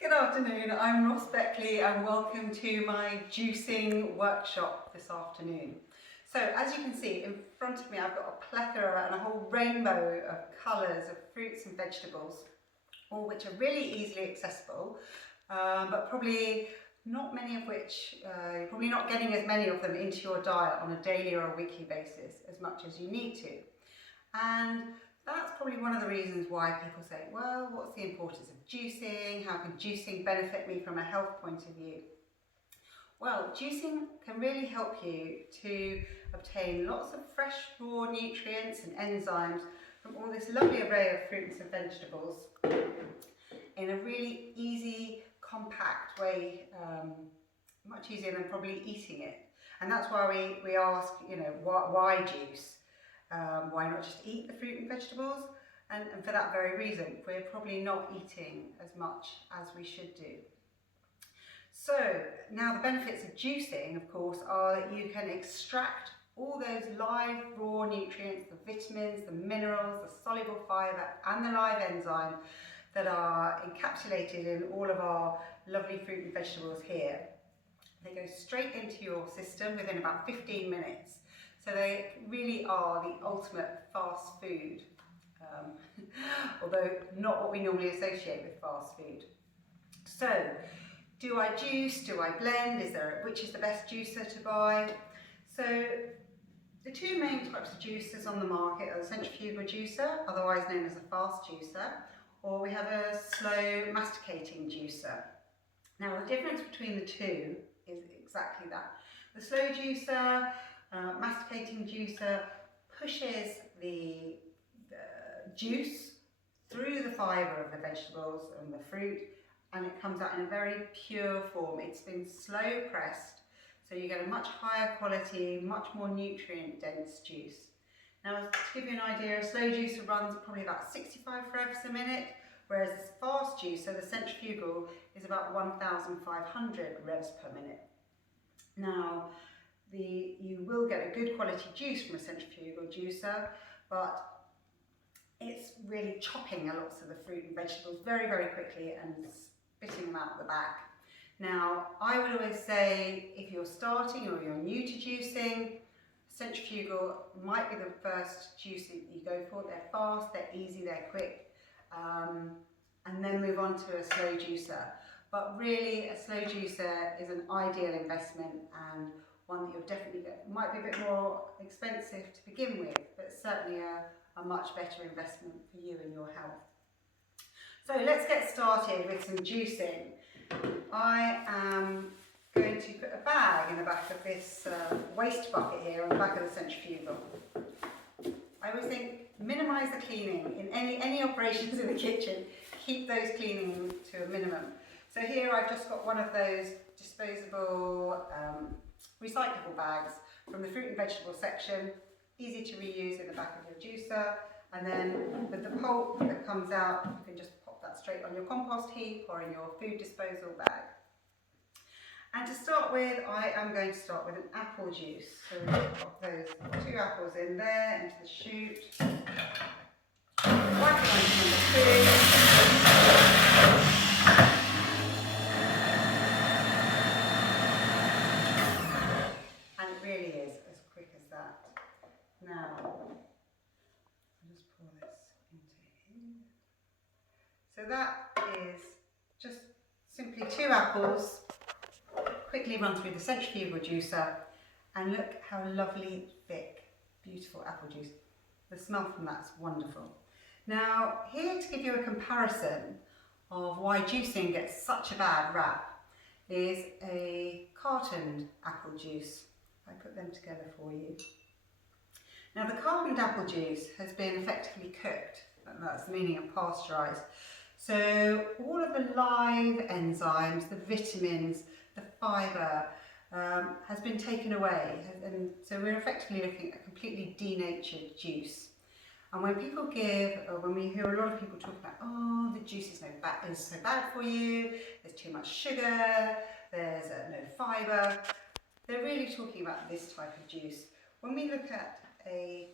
Good afternoon, I'm Ross Beckley and welcome to my juicing workshop this afternoon. So as you can see in front of me I've got a plethora and a whole rainbow of colours of fruits and vegetables, all which are really easily accessible, but probably not many of which, you're probably not getting as many of them into your diet on a daily or a weekly basis as much as you need to. And that's probably one of the reasons why people say, well, what's the importance of juicing? How can juicing benefit me from a health point of view? Well, juicing can really help you to obtain lots of fresh raw nutrients and enzymes from all this lovely array of fruits and vegetables in a really easy, compact way, much easier than probably eating it. And that's why we ask, why juice? Why not just eat the fruit and vegetables? And for that very reason, we're probably not eating as much as we should do. So now the benefits of juicing, of course, are that you can extract all those live raw nutrients, the vitamins, the minerals, the soluble fibre and the live enzyme that are encapsulated in all of our lovely fruit and vegetables here. They go straight into your system within about 15 minutes. So they really are the ultimate fast food, although not what we normally associate with fast food. So, do I juice? Do I blend? Which is the best juicer to buy? So, the two main types of juicers on the market are the centrifugal juicer, otherwise known as a fast juicer, or we have a slow masticating juicer. Now, the difference between the two is exactly that. The slow juicer, masticating juicer, pushes the juice through the fibre of the vegetables and the fruit, and it comes out in a very pure form. It's been slow pressed, so you get a much higher quality, much more nutrient dense juice. Now, to give you an idea, a slow juicer runs probably about 65 revs a minute, whereas this fast juicer, the centrifugal, is about 1,500 revs per minute. Now, you will get a good quality juice from a centrifugal juicer, but it's really chopping lots of the fruit and vegetables very, very quickly and spitting them out the back. Now, I would always say if you're starting or you're new to juicing, centrifugal might be the first juice that you go for. They're fast, they're easy, they're quick, and then move on to a slow juicer. But really, a slow juicer is an ideal investment and one that you'll definitely get. Might be a bit more expensive to begin with, but certainly a much better investment for you and your health. So let's get started with some juicing. I am going to put a bag in the back of this waste bucket here on the back of the centrifugal. I always think minimise the cleaning in any operations in the kitchen. Keep those cleaning to a minimum. So here I've just got one of those disposable recyclable bags from the fruit and vegetable section, easy to reuse in the back of your juicer, and then with the pulp that comes out, you can just pop that straight on your compost heap or in your food disposal bag. And to start with, I am going to start with an apple juice. So we've got those 2 apples in there, into the chute. Whack it onto number 2. Now, I'll just pour this into here. So that is just simply 2 apples, quickly run through the centrifugal juicer, and look how lovely, thick, beautiful apple juice. The smell from that's wonderful. Now, here to give you a comparison of why juicing gets such a bad rap is a cartoned apple juice. I put them together for you. Now, the cartoned apple juice has been effectively cooked, that's the meaning of pasteurised. So all of the live enzymes, the vitamins, the fibre has been taken away, and so we're effectively looking at a completely denatured juice. And when people when we hear a lot of people talk about, oh, the juice is so bad for you, there's too much sugar, there's no fibre, they're really talking about this type of juice. When we look at a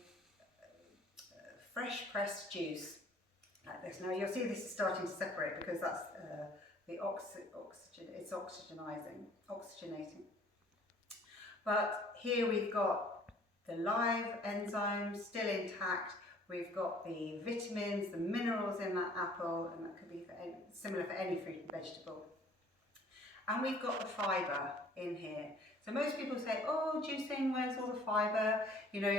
fresh pressed juice like this, now you'll see this is starting to separate because that's the oxygenating. But here we've got the live enzymes still intact. We've got the vitamins, the minerals in that apple, and that could be similar for any fruit and vegetable. And we've got the fibre in here. So most people say, oh, juicing, where's all the fibre? You know,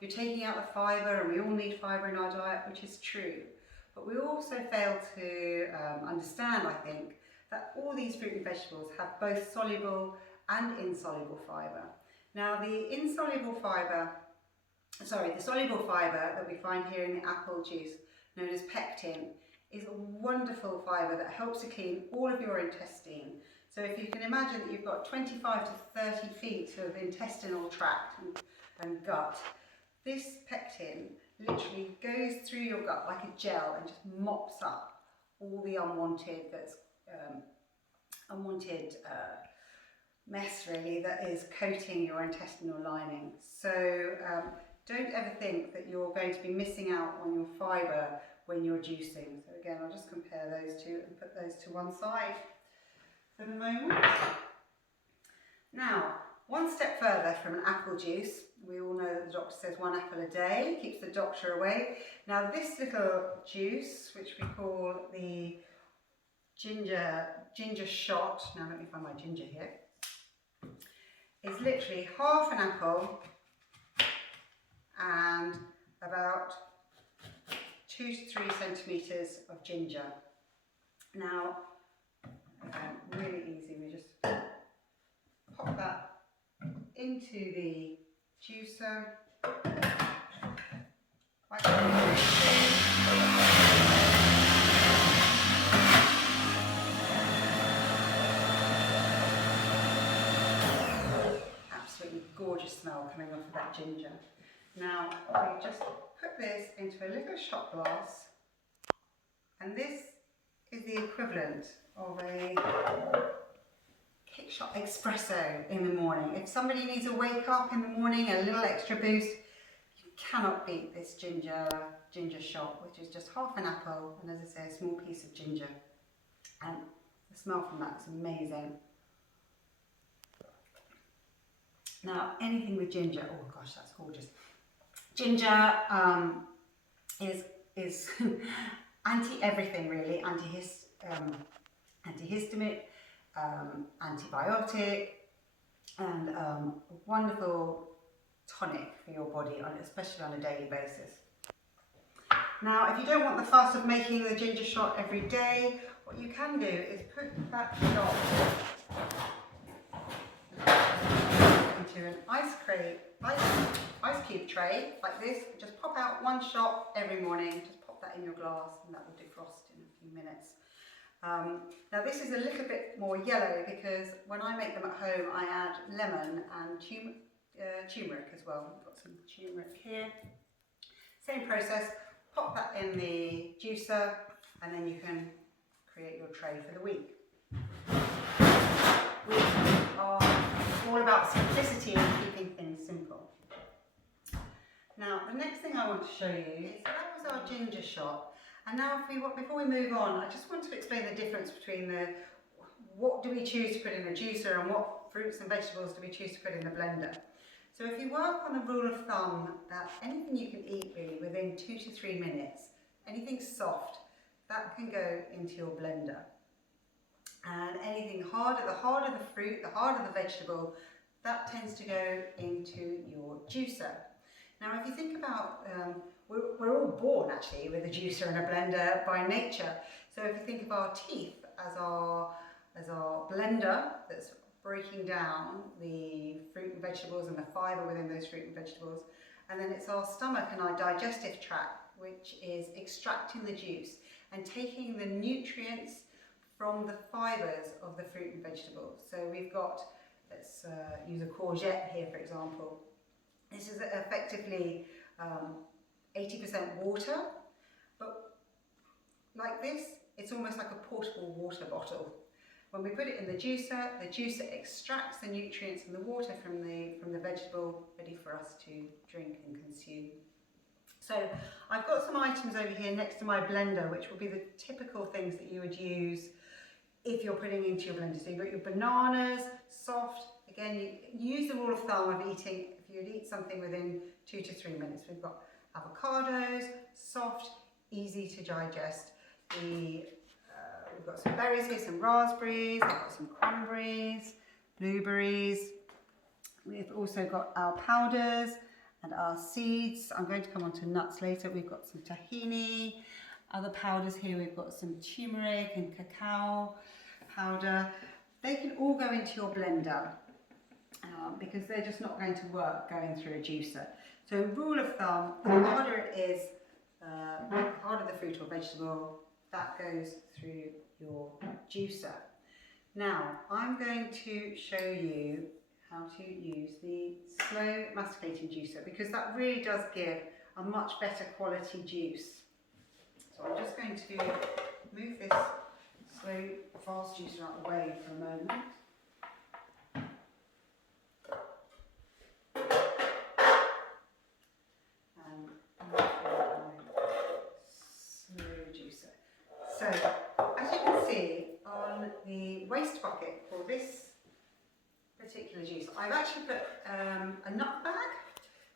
you're taking out the fibre, and we all need fibre in our diet, which is true. But we also fail to understand, I think, that all these fruit and vegetables have both soluble and insoluble fibre. Now the soluble fibre that we find here in the apple juice, known as pectin, is a wonderful fibre that helps to clean all of your intestine. So if you can imagine that you've got 25 to 30 feet of intestinal tract and gut, this pectin literally goes through your gut like a gel and just mops up all the unwanted mess really that is coating your intestinal lining. So don't ever think that you're going to be missing out on your fibre when you're juicing. So again, I'll just compare those two and put those to one side for the moment. Now, one step further from an apple juice, we all know that the doctor says 1 apple a day keeps the doctor away. Now this little juice, which we call the ginger shot, now let me find my ginger here, is literally half an apple and about 2 to 3 centimetres of ginger. Now, really easy, we just pop that into the juicer. Absolutely gorgeous smell coming off of that ginger. Now we just put this into a little shot glass, and this is the equivalent of a kick shot espresso in the morning. If somebody needs a wake up in the morning, a little extra boost, you cannot beat this ginger shot, which is just half an apple and, as I say, a small piece of ginger. And the smell from that is amazing. Now, anything with ginger, oh gosh, that's gorgeous. Ginger is anti-everything really, antihistaminic, antibiotic, and a wonderful tonic for your body, especially on a daily basis. Now, if you don't want the fuss of making the ginger shot every day, what you can do is put that shot into an ice cube tray like this. Just pop out 1 shot every morning, just pop that in your glass, and that will defrost in a few minutes. Now this is a little bit more yellow because when I make them at home I add lemon and turmeric as well. I've got some turmeric here. Same process, pop that in the juicer and then you can create your tray for the week. We are all about simplicity and keeping things simple. Now the next thing I want to show you is that was our ginger shot. And now before we move on, I just want to explain the difference between what do we choose to put in a juicer and what fruits and vegetables do we choose to put in the blender. So if you work on the rule of thumb that anything you can eat really within 2 to 3 minutes, anything soft, that can go into your blender. And anything harder, the harder the fruit, the harder the vegetable, that tends to go into your juicer. Now if you think about, we're all born actually with a juicer and a blender by nature. So if you think of our teeth as our blender that's breaking down the fruit and vegetables and the fibre within those fruit and vegetables, and then it's our stomach and our digestive tract which is extracting the juice and taking the nutrients from the fibres of the fruit and vegetables. So we've got, let's use a courgette here for example. This is effectively 80% water, but like this, it's almost like a portable water bottle. When we put it in the juicer extracts the nutrients and the water from the vegetable, ready for us to drink and consume. So I've got some items over here next to my blender, which will be the typical things that you would use if you're putting into your blender. So you've got your bananas, soft. Again, you use the rule of thumb of eating, if you'd eat something within 2 to 3 minutes. We've got avocados, soft, easy to digest. We've got some berries here, some raspberries, we've got some cranberries, blueberries. We've also got our powders and our seeds. I'm going to come on to nuts later. We've got some tahini, other powders here. We've got some turmeric and cacao powder. They can all go into your blender because they're just not going to work going through a juicer. So rule of thumb, the harder it is, the harder the fruit or vegetable, that goes through your juicer. Now, I'm going to show you how to use the slow masticating juicer because that really does give a much better quality juice. So I'm just going to move this slow fast juicer out of the way for a moment. And slow juicer. So as you can see on the waste bucket for this particular juice, I've actually put a nut bag,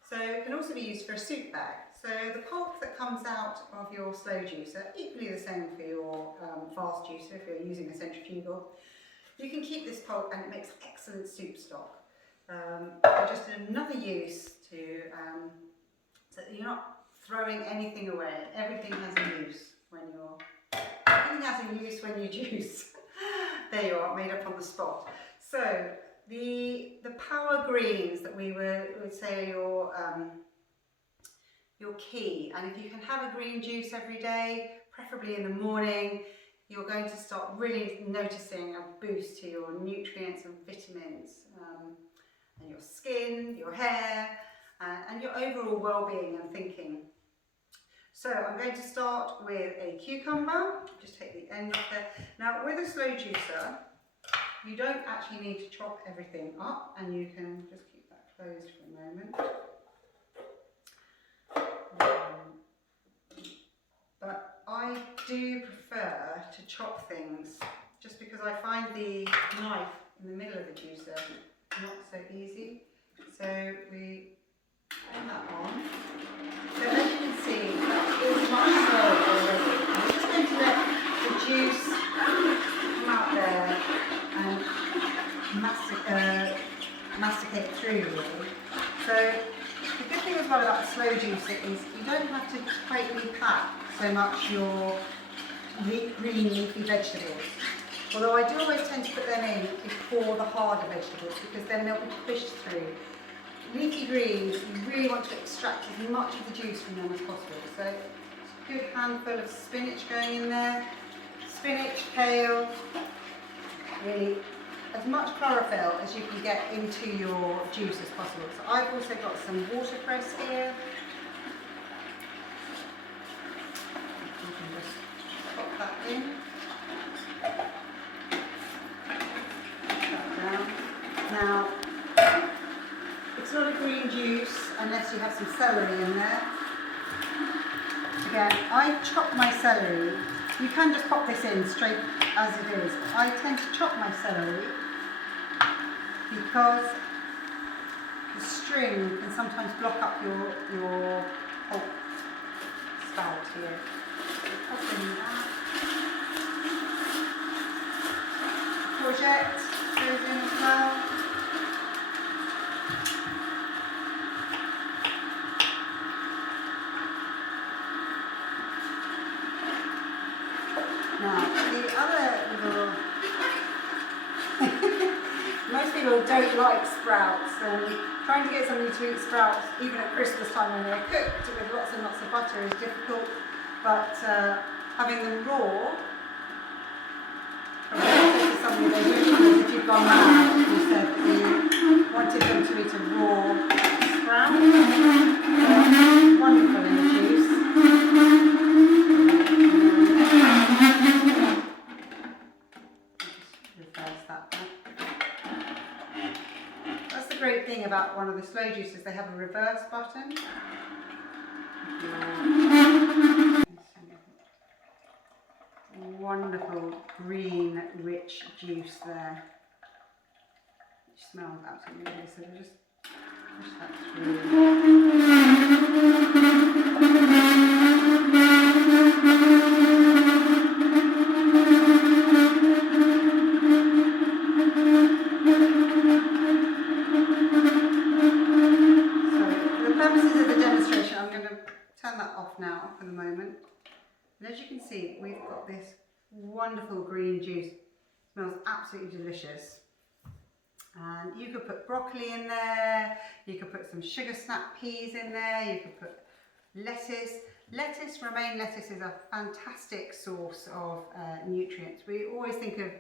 so it can also be used for a soup bag. So the pulp that comes out of your slow juicer, equally the same for your fast juicer if you're using a centrifugal, you can keep this pulp and it makes excellent soup stock. Just another use to, so that you're not throwing anything away. Everything has a use when you juice. There you are, made up on the spot. So the power greens that we would say are your key, and if you can have a green juice every day, preferably in the morning, you're going to start really noticing a boost to your nutrients and vitamins and your skin, your hair, and your overall well-being and thinking. So I'm going to start with a cucumber, just take the end off there. Now with a slow juicer, you don't actually need to chop everything up, and you can just keep that closed for a moment. But I do prefer to chop things just because I find the knife in the middle of the juicer not so easy. So we turn that on. So as you can see, that is much slower already. I'm just going to let the juice come out there and masticate through really. So the good thing as well about the slow juicer is you don't have to tightly pack so much your green leafy vegetables. Although I do always tend to put them in before the harder vegetables because then they'll be pushed through. Leafy greens, you really want to extract as much of the juice from them as possible. So a good handful of spinach going in there. Spinach, kale, really as much chlorophyll as you can get into your juice as possible. So I've also got some watercress here. You can just pop that in. Put that down. Now, it's not a green juice unless you have some celery in there. Again, I chop my celery. You can just pop this in straight as it is. I tend to chop my celery because the string can sometimes block up your pulp spout here. So pop in that. Courgette goes in as well. Now, the other little, most people don't like sprouts, and trying to get somebody to eat sprouts, even at Christmas time when they're cooked with lots and lots of butter, is difficult, but having them raw, to somebody they do, if you've gone mad, you said you wanted them to eat a raw sprout, wonderful in the juice. That's the great thing about one of the slow juicers, they have a reverse button. wonderful green, rich juice there, which smells absolutely lovely. So we'll just push that through. Turn that off now for the moment. And as you can see, we've got this wonderful green juice. It smells absolutely delicious. And you could put broccoli in there, you could put some sugar snap peas in there, you could put lettuce. Romaine lettuce is a fantastic source of nutrients. We always think of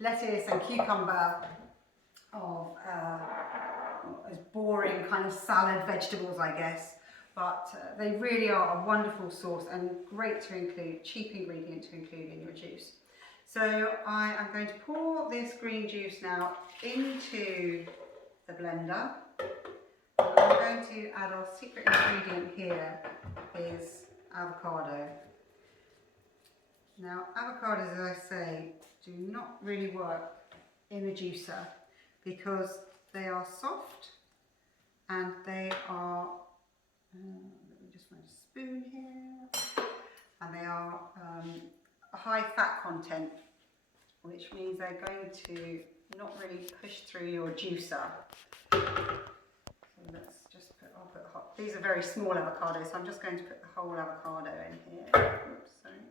lettuce and cucumber as boring kind of salad vegetables, I guess. But they really are a wonderful source and great to include, cheap ingredient to include in your juice. So I am going to pour this green juice now into the blender. I'm going to add our secret ingredient here is avocado. Now avocados, as I say, do not really work in a juicer because they are soft and they are let me just find a spoon here. And they are a high fat content, which means they're going to not really push through your juicer. So let's just I'll put hot. These are very small avocados, so I'm just going to put the whole avocado in here. Oops, sorry.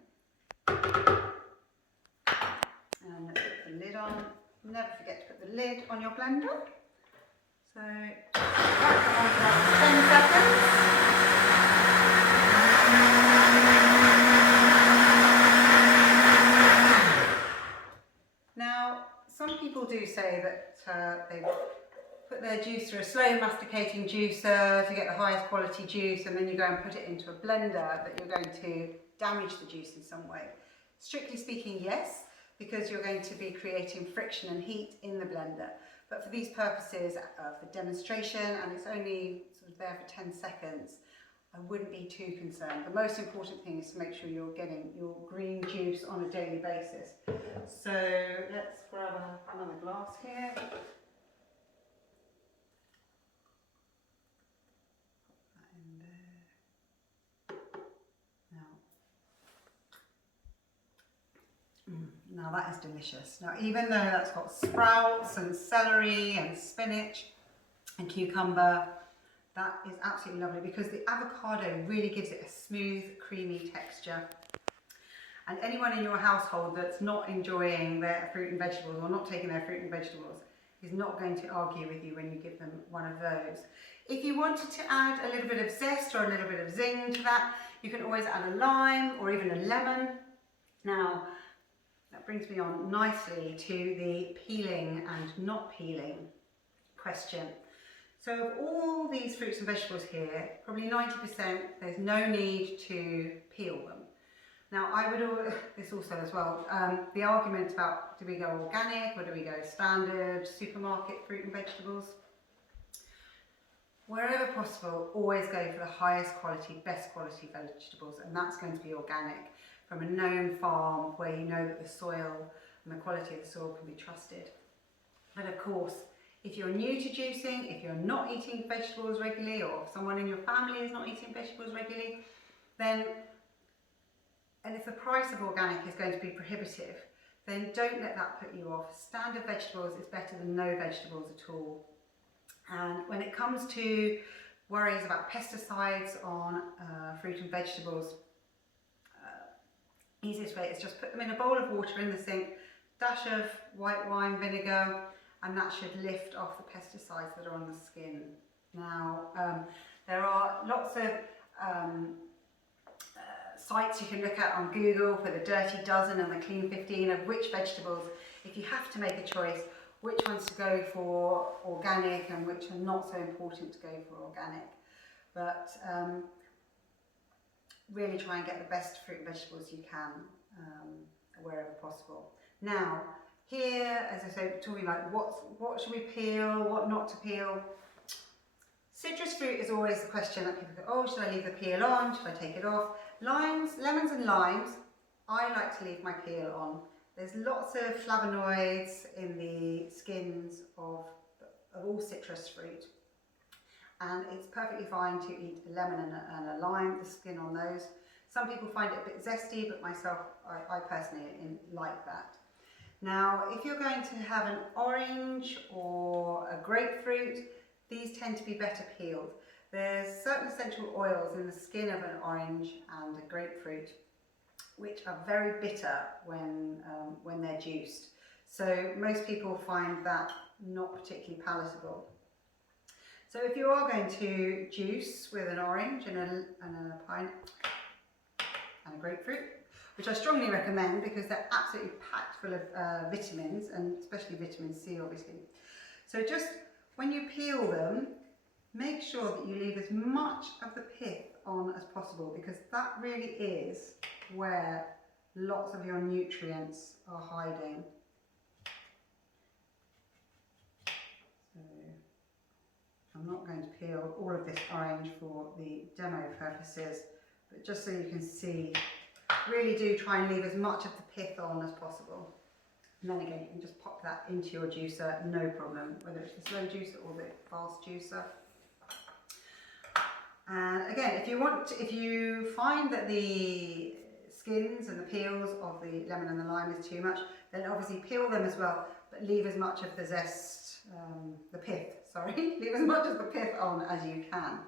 And let's put the lid on. Never forget to put the lid on your blender. So that's on for about 10 seconds. Now, some people do say that they put their juice through a slow masticating juicer to get the highest quality juice, and then you go and put it into a blender, that you're going to damage the juice in some way. Strictly speaking, yes, because you're going to be creating friction and heat in the blender. But for these purposes of the demonstration, and it's only sort of there for 10 seconds, I wouldn't be too concerned. The most important thing is to make sure you're getting your green juice on a daily basis. So let's grab another glass here. Put that in there. Now that is delicious. Now, even though that's got sprouts and celery and spinach and cucumber, that is absolutely lovely because the avocado really gives it a smooth, creamy texture. And anyone in your household that's not enjoying their fruit and vegetables or not taking their fruit and vegetables is not going to argue with you when you give them one of those. If you wanted to add a little bit of zest or a little bit of zing to that, you can always add a lime or even a lemon. Now, that brings me on nicely to the peeling and not peeling question. So of all these fruits and vegetables here, probably 90% there's no need to peel them. Now I would, this also as well, the argument about do we go organic or do we go standard supermarket fruit and vegetables? Wherever possible, always go for the highest quality, best quality vegetables, and that's going to be organic from a known farm where you know that the soil and the quality of the soil can be trusted. But of course, if you're new to juicing, if you're not eating vegetables regularly, or if someone in your family is not eating vegetables regularly, then, and if the price of organic is going to be prohibitive, then don't let that put you off. Standard vegetables is better than no vegetables at all. And when it comes to worries about pesticides on fruit and vegetables, easiest way is just put them in a bowl of water in the sink, dash of white wine vinegar, and that should lift off the pesticides that are on the skin. Now, there are lots of sites you can look at on Google for the Dirty Dozen and the Clean 15 of which vegetables, if you have to make a choice, which ones to go for organic and which are not so important to go for organic. But really try and get the best fruit and vegetables you can wherever possible. Now, here, as I said, talking like what should we peel, what not to peel. Citrus fruit is always the question that people go, oh, should I leave the peel on, should I take it off? Lemons and limes I like to leave my peel on. There's lots of flavonoids in the skins of all citrus fruit, and it's perfectly fine to eat a lemon and a lime, the skin on those. Some people find it a bit zesty, but myself, I personally like that. Now, if you're going to have an orange or a grapefruit, these tend to be better peeled. There's certain essential oils in the skin of an orange and a grapefruit which are very bitter when they're juiced. So most people find that not particularly palatable. So if you are going to juice with an orange and a pineapple and a grapefruit, which I strongly recommend because they're absolutely packed full of vitamins, and especially vitamin C obviously. So just when you peel them, make sure that you leave as much of the pith on as possible, because that really is where lots of your nutrients are hiding. So I'm not going to peel all of this orange for the demo purposes, but just so you can see, really do try and leave as much of the pith on as possible. And then again, you can just pop that into your juicer, no problem, whether it's the slow juicer or the fast juicer. And again, if you find that the skins and the peels of the lemon and the lime is too much, then obviously peel them as well, but leave as much of the zest, leave as much of the pith on as you can.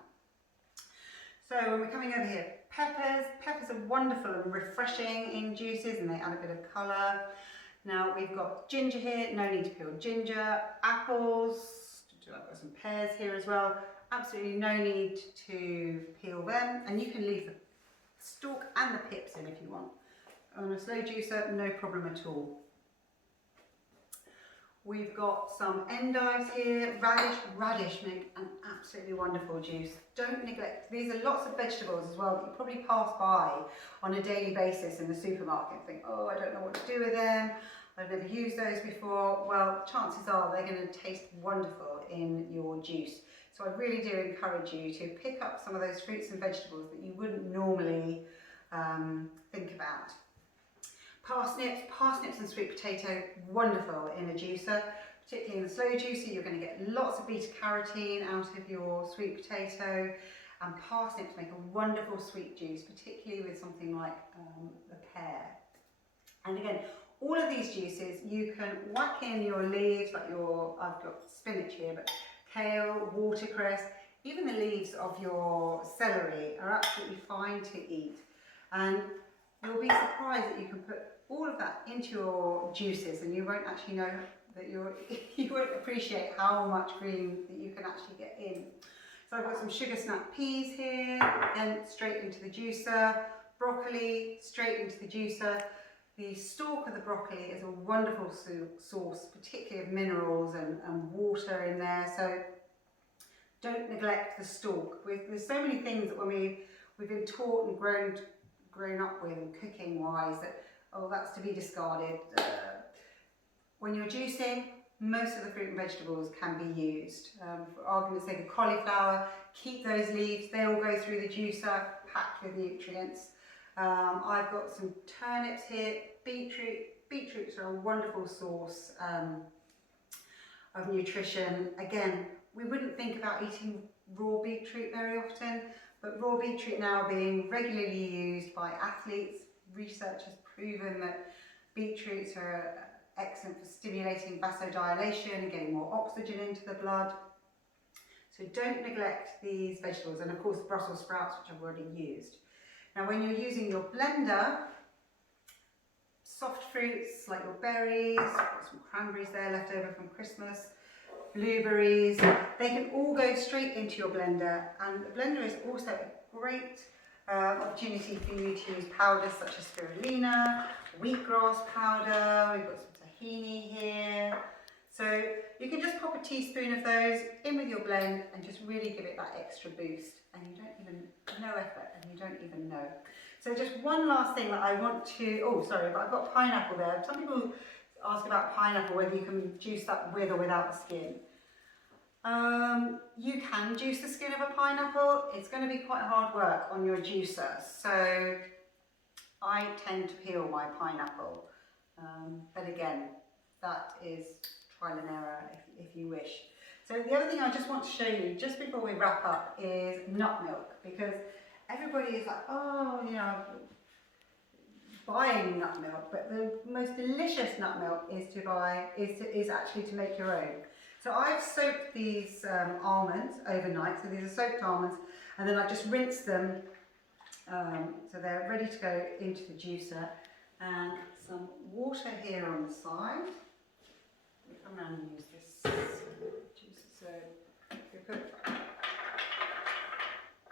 So when we're coming over here, peppers are wonderful and refreshing in juices, and they add a bit of colour. Now we've got ginger here, no need to peel ginger. Apples, I've got some pears here as well. Absolutely no need to peel them, and you can leave the stalk and the pips in if you want. On a slow juicer, no problem at all. We've got some endives here, radish make an absolutely wonderful juice. Don't neglect, these are lots of vegetables as well that you probably pass by on a daily basis in the supermarket and think, oh, I don't know what to do with them, I've never used those before. Well, chances are they're going to taste wonderful in your juice. So I really do encourage you to pick up some of those fruits and vegetables that you wouldn't normally think about. Parsnips and sweet potato, wonderful in a juicer, particularly in the slow juicer. You're going to get lots of beta carotene out of your sweet potato, and parsnips make a wonderful sweet juice, particularly with something like the pear. And again, all of these juices you can whack in your leaves, like I've got spinach here, but kale, watercress, even the leaves of your celery are absolutely fine to eat. And you'll be surprised that you can put all of that into your juices, and you won't actually know that you won't appreciate how much green that you can actually get in. So I've got some sugar snap peas here, again straight into the juicer. Broccoli, straight into the juicer. The stalk of the broccoli is a wonderful source, particularly of minerals and water in there. So don't neglect the stalk. There's so many things that when we've been taught and grown up with, and cooking wise, that that's to be discarded. When you're juicing, most of the fruit and vegetables can be used. For argument's sake, a cauliflower, keep those leaves, they all go through the juicer, packed with nutrients. I've got some turnips here, beetroots are a wonderful source of nutrition. Again, we wouldn't think about eating raw beetroot very often, but raw beetroot now being regularly used by athletes. Research has proven that beetroots are excellent for stimulating vasodilation and getting more oxygen into the blood. So don't neglect these vegetables, and of course Brussels sprouts, which I've already used. Now when you're using your blender, soft fruits like your berries, got some cranberries there left over from Christmas, blueberries, they can all go straight into your blender, and the blender is also a great opportunity for you to use powders such as spirulina, wheatgrass powder, we've got some tahini here. So you can just pop a teaspoon of those in with your blend and just really give it that extra boost, and you don't even, no effort, and you don't even know. So just one last thing that I want to, but I've got pineapple there. Some people ask about pineapple, whether you can juice that with or without the skin. You can juice the skin of a pineapple. It's going to be quite hard work on your juicer. So I tend to peel my pineapple, but again, that is trial and error if you wish. So the other thing I just want to show you just before we wrap up is nut milk, because everybody is like, oh, you know, buying nut milk, but the most delicious nut milk is actually to make your own. So I've soaked these almonds overnight, so these are soaked almonds, and then I just rinsed them so they're ready to go into the juicer, and some water here on the side. Let me come around and use this juicer. So we put a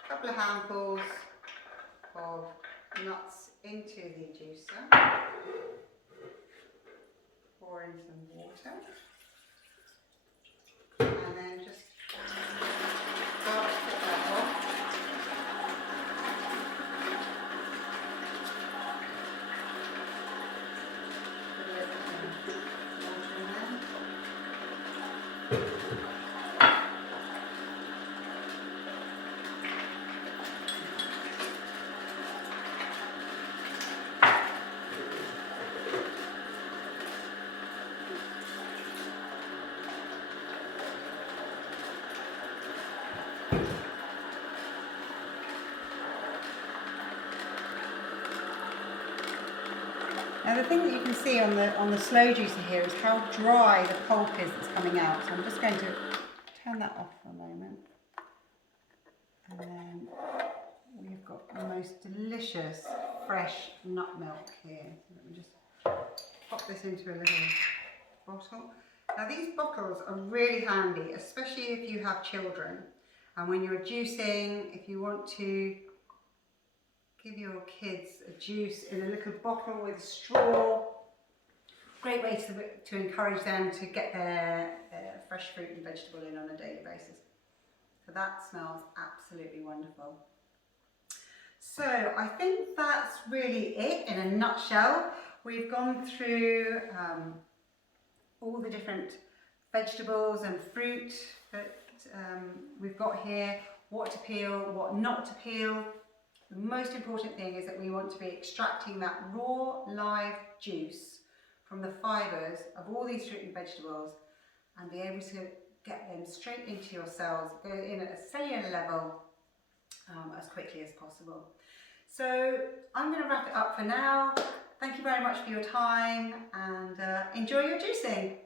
couple of handfuls of nuts into the juicer, pour in some water, and then just start to put that on. Now the thing that you can see on the slow juicer here is how dry the pulp is that's coming out. So I'm just going to turn that off for a moment. And then we've got the most delicious fresh nut milk here. So let me just pop this into a little bottle. Now these bottles are really handy, especially if you have children. And when you're juicing, if you want to give your kids a juice in a little bottle with a straw. Great way to encourage them to get their fresh fruit and vegetable in on a daily basis. So that smells absolutely wonderful. So I think that's really it in a nutshell. We've gone through all the different vegetables and fruit that we've got here, what to peel, what not to peel. The most important thing is that we want to be extracting that raw, live juice from the fibres of all these fruit and vegetables and be able to get them straight into your cells, go in at a cellular level as quickly as possible. So I'm going to wrap it up for now. Thank you very much for your time and enjoy your juicing.